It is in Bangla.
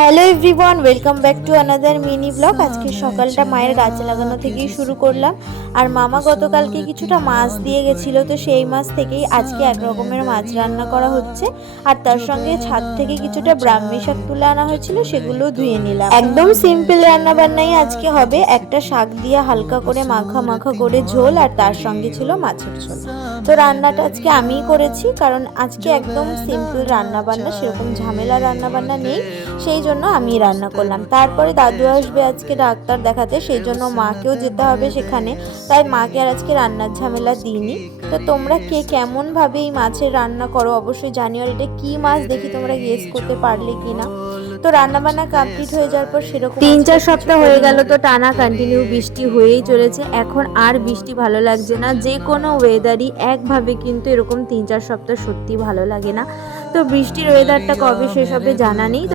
Hello everyone, welcome back to another mini blog. আজকে সকালটা মায়ের গাছ লাগানো থেকেই শুরু করলাম। আর মামা গতকালকে কিছুটা মাছ দিয়ে গেছিলো, তো সেই মাছ থেকেই আজকে এক রকমের মাছ রান্না করা হচ্ছে। আর তার সঙ্গে ছাদ থেকে কিছুটা ব্রাহ্মী শাক তুলে আনা হয়েছিল, সেগুলো ধুয়ে নিলাম। একদম সিম্পল রান্না বান্নাই আজকে হবে। একটা শাক দিয়ে হালকা করে মাখা মাখা করে ঝোল, আর তার সঙ্গে ছিল মাছের ঝোল। তো রান্নাটা আজকে আমিই করেছি, কারণ আজকে একদম সিম্পল রান্না বান্না, সেরকম ঝামেলা রান্না বান্না নেই, সেই জন্য আমি রান্না করলাম। তারপরে দাদু আসবে আজকে ডাক্তার দেখাতে, সেই জন্য মাকেও যেতে হবে সেখানে, তাই মাকে আর আজকে রান্নার ঝামেলা দিইনি। তো তোমরা কে কেমন ভাবে এই মাছের রান্না করো অবশ্যই জানিও। আর এটা কি মাছ দেখি তোমরা গেস করতে পারলে কিনা। তো রান্না বান্না কমপ্লিট হয়ে যাওয়ার পর সেরকম 3-4 সপ্তাহ হয়ে গেল, তো টানা কন্টিনিউ বৃষ্টি হয়েই চলেছে। এখন আর বৃষ্টি ভালো লাগছে না, যে কোনো ওয়েদারই একভাবে কিন্তু এরকম 3-4 সপ্তাহ সত্যি ভালো লাগে না। তো বৃষ্টির ওয়েদারটা কবে শেষ হবে জানা নেই।